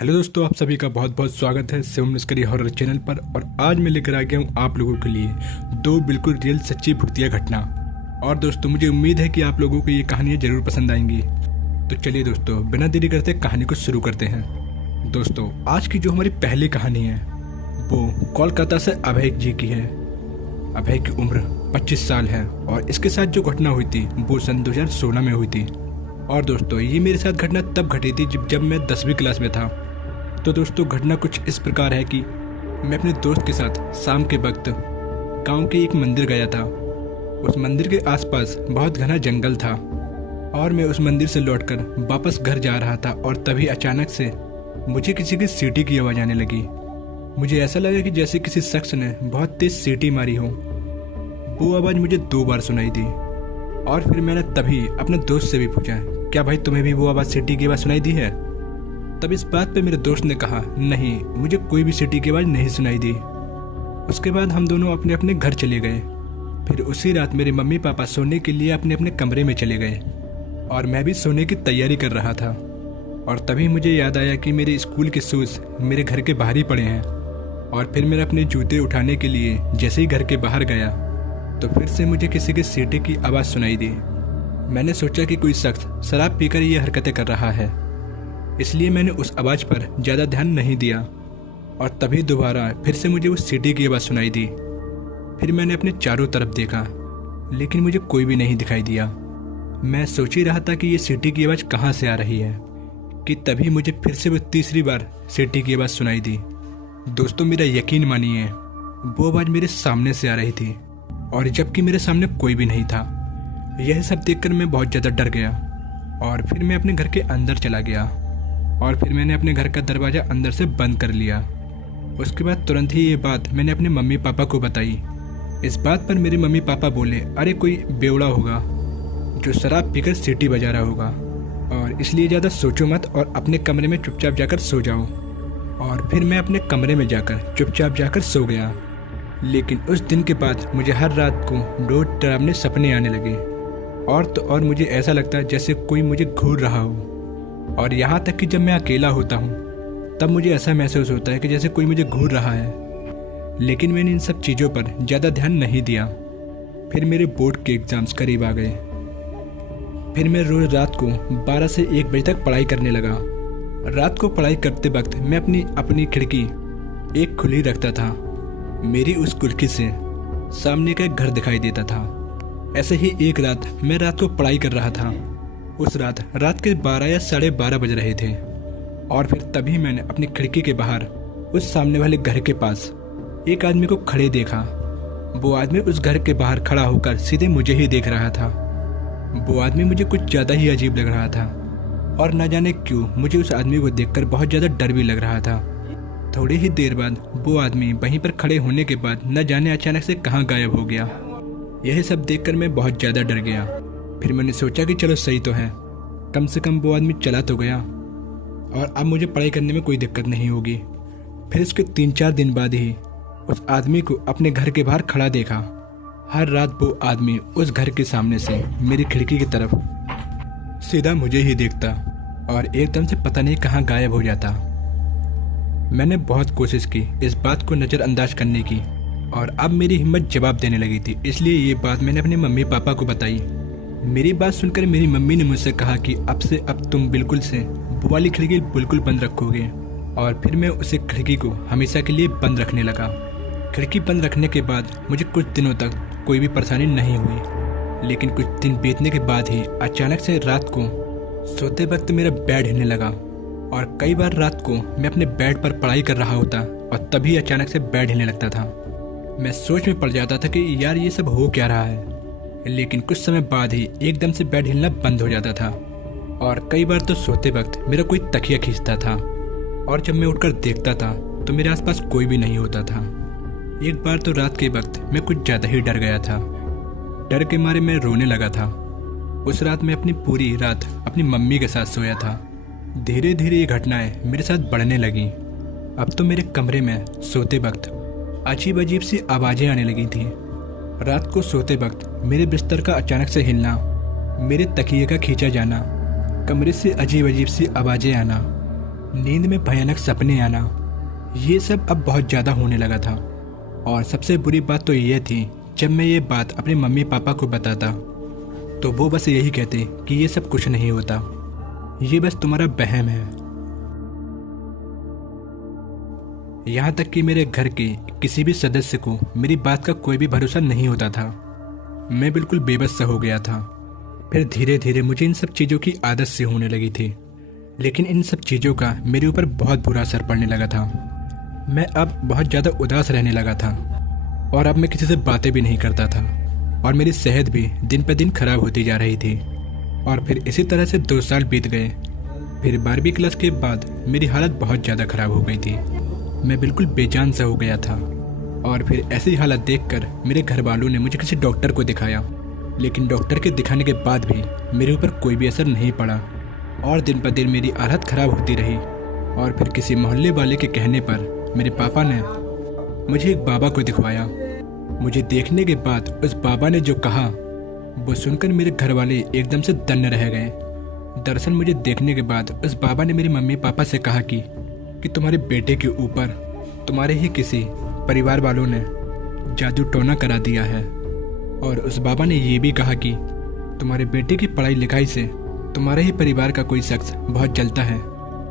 Hello दोस्तों, आप सभी का बहुत बहुत स्वागत है शिवम लश्करी हॉरर चैनल पर। और आज मैं लेकर आ गया हूँ आप लोगों के लिए दो बिल्कुल रियल सच्ची भूतिया घटना। और दोस्तों मुझे उम्मीद है कि आप लोगों को ये कहानियाँ ज़रूर पसंद आएंगी। तो चलिए दोस्तों, बिना देरी करते कहानी को शुरू करते हैं। दोस्तों आज की जो हमारी पहली कहानी है वो कोलकाता से अभय जी की है। अभय की उम्र 25 साल है और इसके साथ जो घटना हुई थी वो सन 2016 में हुई थी। और दोस्तों ये मेरे साथ घटना तब घटी थी जब मैं 10वीं क्लास में था। तो दोस्तों घटना कुछ इस प्रकार है कि मैं अपने दोस्त के साथ शाम के वक्त गांव के एक मंदिर गया था। उस मंदिर के आसपास बहुत घना जंगल था और मैं उस मंदिर से लौटकर वापस घर जा रहा था और तभी अचानक से मुझे किसी की सीटी की आवाज़ आने लगी। मुझे ऐसा लगा कि जैसे किसी शख्स ने बहुत तेज सीटी मारी हो। वो आवाज़ मुझे 2 बार सुनाई दी और फिर मैंने तभी अपने दोस्त से भी पूछा, क्या भाई तुम्हें भी वो आवाज़ सीटी की आवाज़ सुनाई दी है? तब इस बात पे मेरे दोस्त ने कहा, नहीं मुझे कोई भी सीटी की आवाज़ नहीं सुनाई दी। उसके बाद हम दोनों अपने अपने घर चले गए। फिर उसी रात मेरे मम्मी पापा सोने के लिए अपने अपने कमरे में चले गए और मैं भी सोने की तैयारी कर रहा था। और तभी मुझे याद आया कि मेरे स्कूल के शूज़ मेरे घर के बाहर ही पड़े हैं। और फिर मैंने अपने जूते उठाने के लिए जैसे ही घर के बाहर गया तो फिर से मुझे किसी के सीटी की आवाज़ सुनाई दी। मैंने सोचा कि कोई शख्स शराब पीकर ये हरकतें कर रहा है, इसलिए मैंने उस आवाज़ पर ज़्यादा ध्यान नहीं दिया। और तभी दोबारा फिर से मुझे उस सीटी की आवाज़ सुनाई दी। फिर मैंने अपने चारों तरफ देखा लेकिन मुझे कोई भी नहीं दिखाई दिया। मैं सोच ही रहा था कि ये सीटी की आवाज़ कहाँ से आ रही है कि तभी मुझे फिर से वो तीसरी बार सीटी की आवाज़ सुनाई दी। दोस्तों मेरा यकीन मानिए वो आवाज़ मेरे सामने से आ रही थी और जबकि मेरे सामने कोई भी नहीं था। यह सब देखकर मैं बहुत ज़्यादा डर गया और फिर मैं अपने घर के अंदर चला गया और फिर मैंने अपने घर का दरवाज़ा अंदर से बंद कर लिया। उसके बाद तुरंत ही ये बात मैंने अपने मम्मी पापा को बताई। इस बात पर मेरे मम्मी पापा बोले, अरे कोई बेवड़ा होगा जो शराब पीकर सीटी बजा रहा होगा और इसलिए ज़्यादा सोचो मत और अपने कमरे में चुपचाप जाकर सो जाओ। और फिर मैं अपने कमरे में जाकर चुपचाप जाकर सो गया। लेकिन उस दिन के बाद मुझे हर रात को रोज़ डरावने सपने आने लगे और तो और मुझे ऐसा लगता जैसे कोई मुझे घूर रहा हो। और यहाँ तक कि जब मैं अकेला होता हूँ तब मुझे ऐसा महसूस होता है कि जैसे कोई मुझे घूर रहा है। लेकिन मैंने इन सब चीज़ों पर ज़्यादा ध्यान नहीं दिया। फिर मेरे बोर्ड के एग्ज़ाम्स करीब आ गए। फिर मैं रोज़ रात को 12 से 1 बजे तक पढ़ाई करने लगा। रात को पढ़ाई करते वक्त मैं अपनी खिड़की एक खुली रखता था। मेरी उस खिड़की से सामने का एक घर दिखाई देता था। ऐसे ही एक रात मैं रात को पढ़ाई कर रहा था। उस रात के 12 या 12:30 बज रहे थे और फिर तभी मैंने अपनी खिड़की के बाहर उस सामने वाले घर के पास एक आदमी को खड़े देखा। वो आदमी उस घर के बाहर खड़ा होकर सीधे मुझे ही देख रहा था। वो आदमी मुझे कुछ ज़्यादा ही अजीब लग रहा था और न जाने क्यों मुझे उस आदमी को देखकर बहुत ज़्यादा डर भी लग रहा था। थोड़ी ही देर बाद वो आदमी वहीं पर खड़े होने के बाद न जाने अचानक से कहाँ गायब हो गया। यह सब देखकर मैं बहुत ज़्यादा डर गया। फिर मैंने सोचा कि चलो सही तो है, कम से कम वो आदमी चला तो गया और अब मुझे पढ़ाई करने में कोई दिक्कत नहीं होगी। फिर उसके 3-4 दिन बाद ही उस आदमी को अपने घर के बाहर खड़ा देखा। हर रात वो आदमी उस घर के सामने से मेरी खिड़की की तरफ सीधा मुझे ही देखता और एकदम से पता नहीं कहाँ गायब हो जाता। मैंने बहुत कोशिश की इस बात को नज़रअंदाज करने की और अब मेरी हिम्मत जवाब देने लगी थी, इसलिए ये बात मैंने अपने मम्मी पापा को बताई। मेरी बात सुनकर मेरी मम्मी ने मुझसे कहा कि अब तुम बिल्कुल से वो वाली खिड़की बिल्कुल बंद रखोगे। और फिर मैं उसे खिड़की को हमेशा के लिए बंद रखने लगा। खिड़की बंद रखने के बाद मुझे कुछ दिनों तक कोई भी परेशानी नहीं हुई। लेकिन कुछ दिन बीतने के बाद ही अचानक से रात को सोते वक्त मेरा बेड हिलने लगा और कई बार रात को मैं अपने बेड पर पढ़ाई कर रहा होता और तभी अचानक से बेड हिलने लगता था। मैं सोच में पड़ जाता था कि यार ये सब हो क्या रहा है। लेकिन कुछ समय बाद ही एकदम से बेड हिलना बंद हो जाता था और कई बार तो सोते वक्त मेरा कोई तकिया खींचता था और जब मैं उठकर देखता था तो मेरे आसपास कोई भी नहीं होता था। एक बार तो रात के वक्त मैं कुछ ज़्यादा ही डर गया था। डर के मारे मैं रोने लगा था। उस रात मैं अपनी पूरी रात अपनी मम्मी के साथ सोया था। धीरे धीरे ये घटनाएं मेरे साथ बढ़ने लगीं। अब तो मेरे कमरे में सोते वक्त अजीब अजीब सी आवाज़ें आने लगी थीं। रात को सोते वक्त मेरे बिस्तर का अचानक से हिलना, मेरे तकिए का खींचा जाना, कमरे से अजीब अजीब सी आवाज़ें आना नींद में भयानक सपने आना, ये सब अब बहुत ज़्यादा होने लगा था। और सबसे बुरी बात तो ये थी, जब मैं ये बात अपने मम्मी पापा को बताता तो वो बस यही कहते कि ये सब कुछ नहीं होता, ये बस तुम्हारा वहम है। यहाँ तक कि मेरे घर के किसी भी सदस्य को मेरी बात का कोई भी भरोसा नहीं होता था। मैं बिल्कुल बेबस सा हो गया था। फिर धीरे धीरे मुझे इन सब चीज़ों की आदत सी होने लगी थी, लेकिन इन सब चीज़ों का मेरे ऊपर बहुत बुरा असर पड़ने लगा था। मैं अब बहुत ज़्यादा उदास रहने लगा था और अब मैं किसी से बातें भी नहीं करता था और मेरी सेहत भी दिन पर दिन खराब होती जा रही थी। और फिर इसी तरह से 2 साल बीत गए। फिर 12वीं क्लास के बाद मेरी हालत बहुत ज़्यादा खराब हो गई थी। मैं बिल्कुल बेजान सा हो गया था। और फिर ऐसी हालत देखकर मेरे घर वालों ने मुझे किसी डॉक्टर को दिखाया, लेकिन डॉक्टर के दिखाने के बाद भी मेरे ऊपर कोई भी असर नहीं पड़ा और दिन पर दिन मेरी हालत खराब होती रही। और फिर किसी मोहल्ले वाले के कहने पर मेरे पापा ने मुझे एक बाबा को दिखवाया। मुझे देखने के बाद उस बाबा ने जो कहा वो सुनकर मेरे घर वाले एकदम से दन्न रह गए। दरअसल मुझे देखने के बाद उस बाबा ने मेरे मम्मी पापा से कहा कि तुम्हारे बेटे के ऊपर तुम्हारे ही किसी परिवार वालों ने जादू टोना करा दिया है। और उस बाबा ने ये भी कहा कि तुम्हारे बेटे की पढ़ाई लिखाई से तुम्हारे ही परिवार का कोई शख्स बहुत जलता है,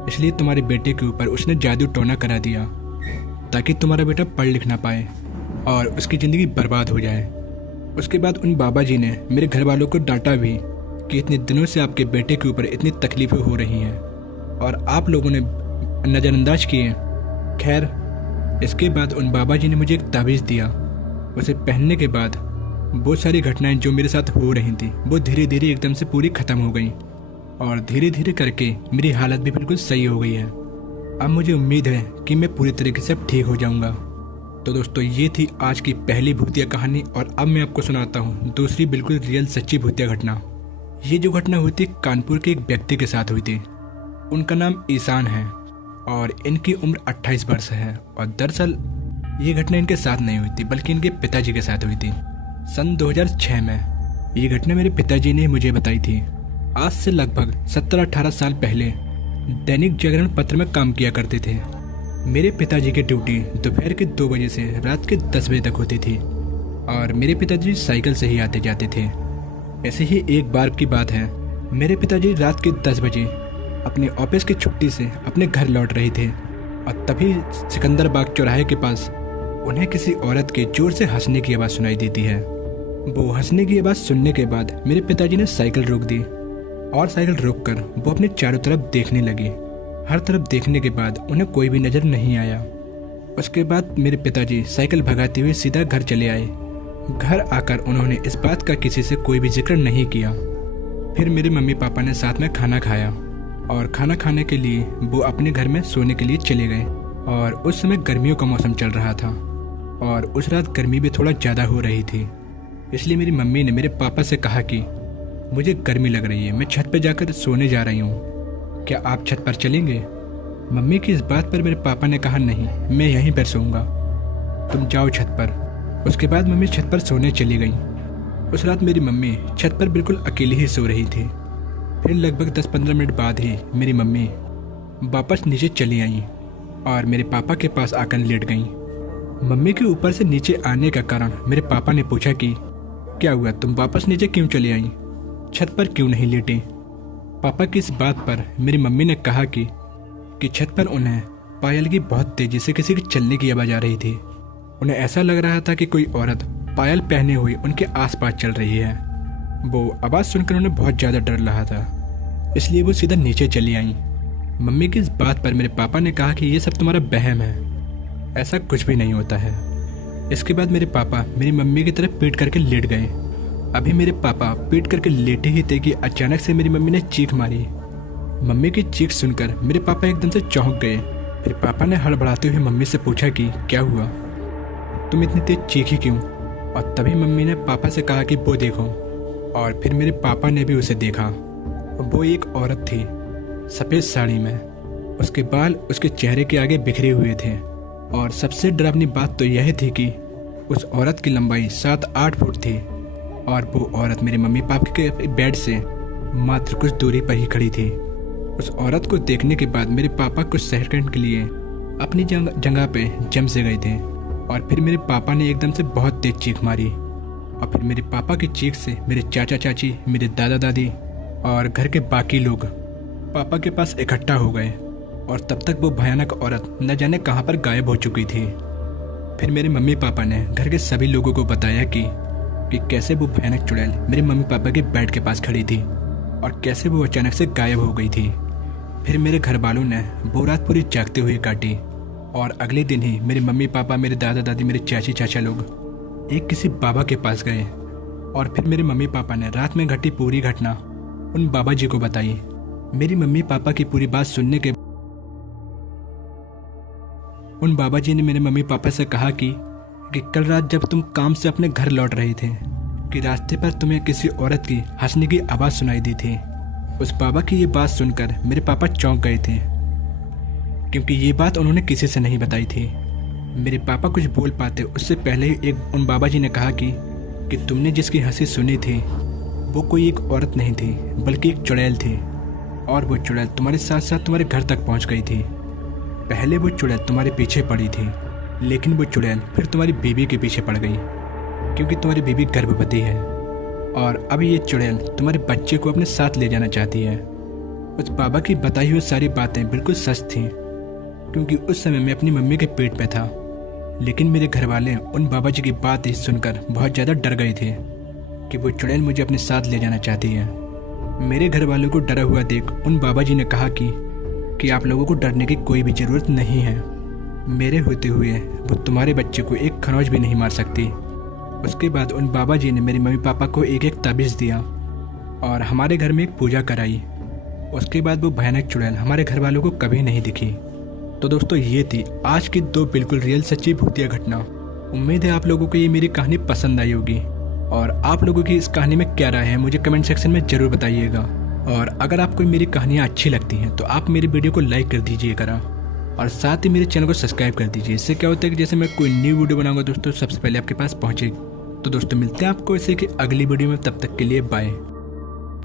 इसलिए तुम्हारे बेटे के ऊपर उसने जादू टोना करा दिया ताकि तुम्हारा बेटा पढ़ लिख ना पाए और उसकी ज़िंदगी बर्बाद हो जाए। उसके बाद उन बाबा जी ने मेरे घर वालों को डांटा भी कि इतने दिनों से आपके बेटे के ऊपर इतनी तकलीफ़ें हो रही हैं और आप लोगों ने नज़रअंदाज किए। खैर, इसके बाद उन बाबा जी ने मुझे एक ताबीज़ दिया। उसे पहनने के बाद बहुत सारी घटनाएं जो मेरे साथ हो रही थी वो धीरे धीरे एकदम से पूरी ख़त्म हो गई और धीरे धीरे करके मेरी हालत भी बिल्कुल सही हो गई है। अब मुझे उम्मीद है कि मैं पूरी तरीके से अब ठीक हो जाऊंगा। तो दोस्तों, ये थी आज की पहली भूतिया कहानी और अब मैं आपको सुनाता हूँ दूसरी बिल्कुल रियल सच्ची भूतिया घटना। ये जो घटना हुई थी कानपुर के एक व्यक्ति के साथ हुई थी। उनका नाम ईशान है और इनकी उम्र 28 वर्ष है। और दरअसल ये घटना इनके साथ नहीं हुई थी बल्कि इनके पिताजी के साथ हुई थी सन 2006 में। ये घटना मेरे पिताजी ने मुझे बताई थी। आज से लगभग 17-18 साल पहले दैनिक जागरण पत्र में काम किया करते थे। मेरे पिताजी की ड्यूटी दोपहर के 2 बजे से रात के 10 बजे तक होती थी और मेरे पिताजी साइकिल से ही आते जाते थे। ऐसे ही एक बार की बात है, मेरे पिताजी रात के 10 बजे अपने ऑफिस की छुट्टी से अपने घर लौट रहे थे और तभी सिकंदरबाग चौराहे के पास उन्हें किसी औरत के जोर से हंसने की आवाज़ सुनाई देती है। वो हंसने की आवाज़ सुनने के बाद मेरे पिताजी ने साइकिल रोक दी और साइकिल रोककर वो अपने चारों तरफ देखने लगे। हर तरफ देखने के बाद उन्हें कोई भी नज़र नहीं आया। उसके बाद मेरे पिताजी साइकिल भगाते हुए सीधा घर चले आए। घर आकर उन्होंने इस बात का किसी से कोई भी जिक्र नहीं किया। फिर मेरे मम्मी पापा ने साथ में खाना खाया और खाना खाने के लिए वो अपने घर में सोने के लिए चले गए। और उस समय गर्मियों का मौसम चल रहा था और उस रात गर्मी भी थोड़ा ज़्यादा हो रही थी, इसलिए मेरी मम्मी ने मेरे पापा से कहा कि मुझे गर्मी लग रही है, मैं छत पर जाकर सोने जा रही हूँ, क्या आप छत पर चलेंगे? मम्मी की इस बात पर मेरे पापा ने कहा नहीं, मैं यहीं पर सोऊंगा, तुम जाओ छत पर। उसके बाद मम्मी छत पर सोने चली गई। उस रात मेरी मम्मी छत पर बिल्कुल अकेली ही सो रही थी। फिर लगभग 10-15 मिनट बाद ही मेरी मम्मी वापस नीचे चली आई और मेरे पापा के पास आकर लेट गई। मम्मी के ऊपर से नीचे आने का कारण मेरे पापा ने पूछा कि क्या हुआ, तुम वापस नीचे क्यों चली आई, छत पर क्यों नहीं लेटी? पापा की इस बात पर मेरी मम्मी ने कहा कि छत पर उन्हें पायल की बहुत तेजी से किसी के चलने की आवाज़ आ रही थी। उन्हें ऐसा लग रहा था कि कोई औरत पायल पहने हुई उनके आसपास चल रही है। वो आवाज़ सुनकर उन्हें बहुत ज़्यादा डर रहा था, इसलिए वो सीधा नीचे चली आई। मम्मी की इस बात पर मेरे पापा ने कहा कि ये सब तुम्हारा वहम है, ऐसा कुछ भी नहीं होता है। इसके बाद मेरे पापा मेरी मम्मी की तरफ पीट करके लेट गए। अभी मेरे पापा पीट करके लेटे ही थे कि अचानक से मेरी मम्मी ने चीख मारी। मम्मी की चीख सुनकर मेरे पापा एकदम से चौंक गए। फिर पापा ने हड़बड़ाते हुए मम्मी से पूछा कि क्या हुआ, तुम इतनी तेज चीखी क्यों? और तभी मम्मी ने पापा से कहा कि वो देखो। और फिर मेरे पापा ने भी उसे देखा। वो एक औरत थी सफ़ेद साड़ी में, उसके बाल उसके चेहरे के आगे बिखरे हुए थे और सबसे डरावनी बात तो यह थी कि उस औरत की लंबाई 7-8 फुट थी और वो औरत मेरे मम्मी पापा के बेड से मात्र कुछ दूरी पर ही खड़ी थी। उस औरत को देखने के बाद मेरे पापा कुछ सेकंड के लिए अपनी जगह पे जम से गए थे और फिर मेरे पापा ने एकदम से बहुत तेज चीख मारी और फिर मेरे पापा की चीख से मेरे चाचा चाची, मेरे दादा दादी और घर के बाकी लोग पापा के पास इकट्ठा हो गए और तब तक वो भयानक औरत न जाने कहाँ पर गायब हो चुकी थी। फिर मेरे मम्मी पापा ने घर के सभी लोगों को बताया कि कैसे वो भयानक चुड़ैल मेरे मम्मी पापा के बेड के पास खड़ी थी और कैसे वो अचानक से गायब हो गई थी। फिर मेरे घर वालों ने वो रात पूरी जागते हुए काटी और अगले दिन ही मेरे मम्मी पापा, मेरे दादा दादी, मेरे चाची चाचा लोग एक किसी बाबा के पास गए और फिर मेरे मम्मी पापा ने रात में घटी पूरी घटना उन बाबा जी को बताई। मेरी मम्मी पापा की पूरी बात सुनने के उन बाबा जी ने मेरे मम्मी पापा से कहा कि कल रात जब तुम काम से अपने घर लौट रहे थे कि रास्ते पर तुम्हें किसी औरत की हंसने की आवाज़ सुनाई दी थी। उस बाबा की ये बात सुनकर मेरे पापा चौंक गए थे क्योंकि ये बात उन्होंने किसी से नहीं बताई थी। मेरे पापा कुछ बोल पाते उससे पहले ही उन बाबा जी ने कहा कि तुमने जिसकी हंसी सुनी थी वो कोई एक औरत नहीं थी बल्कि एक चुड़ैल थी और वो चुड़ैल तुम्हारे साथ साथ तुम्हारे घर तक पहुंच गई थी। पहले वो चुड़ैल तुम्हारे पीछे पड़ी थी लेकिन वो चुड़ैल फिर तुम्हारी बीवी के पीछे पड़ गई क्योंकि तुम्हारी बीवी गर्भवती है और अब ये चुड़ैल तुम्हारे बच्चे को अपने साथ ले जाना चाहती है। उस बाबा की बताई हुई सारी बातें बिल्कुल सच थी क्योंकि उस समय मैं अपनी मम्मी के पेट में था। लेकिन मेरे घर वाले उन बाबा जी की बात ही सुनकर बहुत ज़्यादा डर गए थे कि वो चुड़ैल मुझे अपने साथ ले जाना चाहती है। मेरे घर वालों को डरा हुआ देख उन बाबा जी ने कहा कि आप लोगों को डरने की कोई भी ज़रूरत नहीं है। मेरे होते हुए वो तुम्हारे बच्चे को एक खरौच भी नहीं मार सकती। उसके बाद उन बाबा जी ने मेरे मम्मी पापा को एक एक ताबीज़ दिया और हमारे घर में एक पूजा कराई। उसके बाद वो भयानक चुड़ैल हमारे घर वालों को कभी नहीं दिखी। तो दोस्तों ये थी आज की 2 बिल्कुल रियल सच्ची भूतिया घटना। उम्मीद है आप लोगों को ये मेरी कहानी पसंद आई होगी और आप लोगों की इस कहानी में क्या राय है मुझे कमेंट सेक्शन में ज़रूर बताइएगा। और अगर आपको मेरी कहानियाँ अच्छी लगती हैं तो आप मेरी वीडियो को लाइक कर दीजिएगा और साथ ही मेरे चैनल को सब्सक्राइब कर दीजिए। इससे क्या होता है कि जैसे मैं कोई न्यू वीडियो बनाऊंगा दोस्तों सबसे पहले आपके पास पहुँचेगी। तो दोस्तों मिलते हैं आपको इसे कि अगली वीडियो में, तब तक के लिए बाय।